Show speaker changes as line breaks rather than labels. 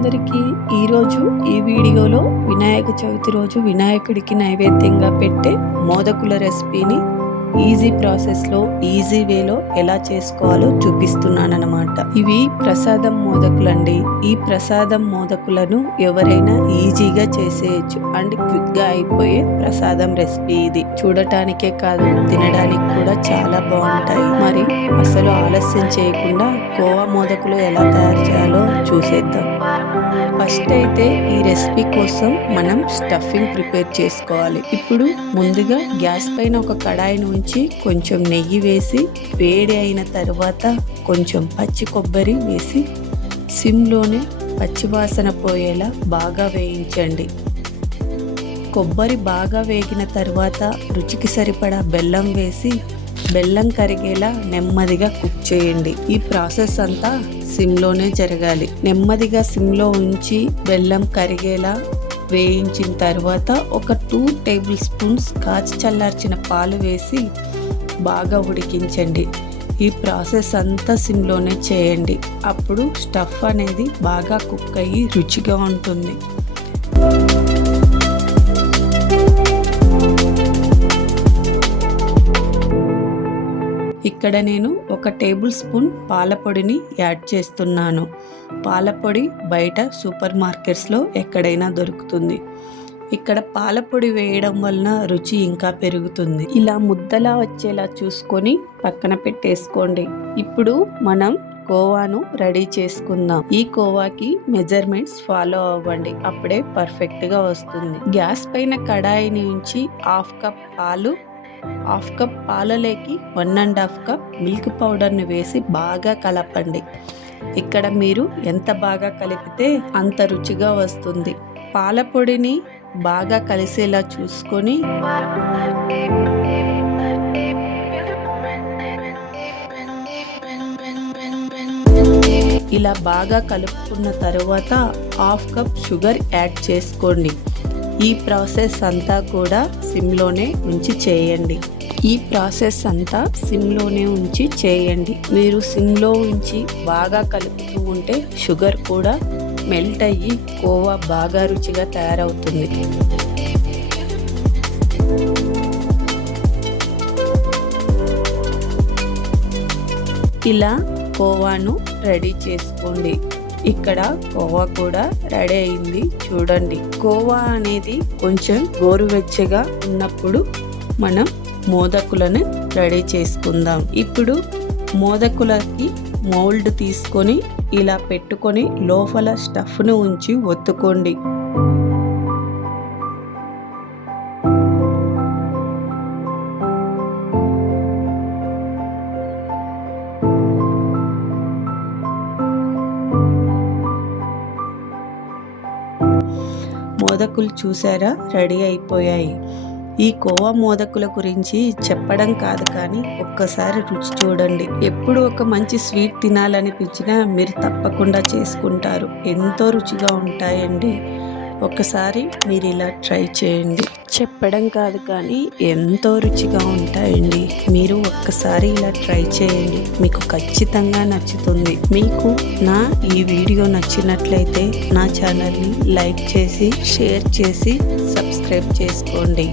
అందరికీ ఈరోజు ఈ వీడియోలో వినాయక చవితి రోజు వినాయకుడికి నైవేద్యంగా పెట్టే మోదకుల రెసిపీని ఈజీ ప్రాసెస్లో ఈజీ వేలో ఎలా చేసుకోవాలో చూపిస్తున్నానన్నమాట. ఇవి ప్రసాదం మోదకులండి. ఈ ప్రసాదం మోదకులను ఎవరైనా ఈజీగా చేసేయచ్చు. అండ్ క్విక్గా అయిపోయే ప్రసాదం రెసిపీ ఇది. చూడటానికే కాదు తినడానికి కూడా చాలా బాగుంటాయి. మరి అసలు ఆలస్యం చేయకుండా కోవా మోదకులు ఎలా తయారు చేయాలో చూసేద్దాం. ఫస్ట్ అయితే ఈ రెసిపీ కోసం మనం స్టఫింగ్ ప్రిపేర్ చేసుకోవాలి. ఇప్పుడు ముందుగా గ్యాస్ పైన ఒక కడాయిని ఉంచి కొంచెం నెయ్యి వేసి వేడి అయిన తర్వాత కొంచెం పచ్చి కొబ్బరి వేసి సిమ్లోనే పచ్చివాసన పోయేలా బాగా వేయించండి. కొబ్బరి బాగా వేగిన తర్వాత రుచికి సరిపడా బెల్లం వేసి బెల్లం కరిగేలా నెమ్మదిగా కుక్ చేయండి. ఈ ప్రాసెస్ అంతా సిమ్లోనే జరగాలి. నెమ్మదిగా సిమ్లో ఉంచి బెల్లం కరిగేలా వేయించిన తర్వాత ఒక టూ టేబుల్ స్పూన్స్ కాచి చల్లార్చిన పాలు వేసి బాగా ఉడికించండి. ఈ ప్రాసెస్ అంతా సిమ్లోనే చేయండి. అప్పుడు స్టఫ్ అనేది బాగా కుక్ అయ్యి రుచిగా ఉంటుంది. ఇక్కడ నేను ఒక టేబుల్ స్పూన్ పాలపొడిని యాడ్ చేస్తున్నాను. పాలపొడి బయట సూపర్ మార్కెట్స్లో ఎక్కడైనా దొరుకుతుంది. ఇక్కడ పాలపొడి వేయడం వలన రుచి ఇంకా పెరుగుతుంది. ఇలా ముద్దలా వచ్చేలా చూసుకొని పక్కన పెట్టేసుకోండి. ఇప్పుడు మనం కోవాను రెడీ చేసుకుందాం. ఈ కోవాకి మెజర్మెంట్స్ ఫాలో అవ్వండి. అప్పుడే పర్ఫెక్ట్గా వస్తుంది. గ్యాస్ పైన కడాయిని ఉంచి హాఫ్ కప్ పాలు half cup పాలలోకి one and half cup milk పౌడర్ని వేసి బాగా కలపండి. ఇక్కడ మీరు ఎంత బాగా కలిపితే అంత రుచిగా వస్తుంది. పాల పొడిని బాగా కలిసేలా చూసుకొని ఇలా బాగా కలుపుకున్న తర్వాత హాఫ్ కప్ షుగర్ యాడ్ చేసుకోండి. ఈ ప్రాసెస్ అంతా కూడా సిమ్లోనే ఉంచి చేయండి. ఈ ప్రాసెస్ అంతా సిమ్లోనే ఉంచి చేయండి. మీరు సిమ్లో ఉంచి బాగా కలుపుతూ ఉంటే షుగర్ కూడా మెల్ట్ అయ్యి కోవా బాగా రుచిగా తయారవుతుంది. ఇలా కోవాను రెడీ చేసుకోండి. ఇక్కడ కోవా కూడా రెడీ అయింది. చూడండి కోవా అనేది కొంచెం గోరువెచ్చగా ఉన్నప్పుడు మనం మోదకులను రెడీ చేసుకుందాం. ఇప్పుడు మోదకులకి మోల్డ్ తీసుకొని ఇలా పెట్టుకొని లోపల స్టఫ్ను ఉంచి ఒత్తుకోండి. మోదకులు చూసారా? రెడీ అయిపోయాయి. ఈ కోవా మోదకుల గురించి చెప్పడం కాదు కానీ ఒక్కసారి రుచి చూడండి. ఎప్పుడు ఒక మంచి స్వీట్ తినాలనిపించినా మీరు తప్పకుండా చేసుకుంటారు. ఎంతో రుచిగా ఉంటాయండి. ఒకసారి మీరు ఇలా ట్రై చేయండి. చెప్పడం కాదు కానీ ఎంతో రుచిగా ఉంటాయండి. మీరు ఒక్కసారి ఇలా ట్రై చేయండి. మీకు ఖచ్చితంగా నచ్చుతుంది. మీకు నా ఈ వీడియో నచ్చినట్లయితే నా ఛానల్ని లైక్ చేసి షేర్ చేసి సబ్స్క్రైబ్ చేసుకోండి.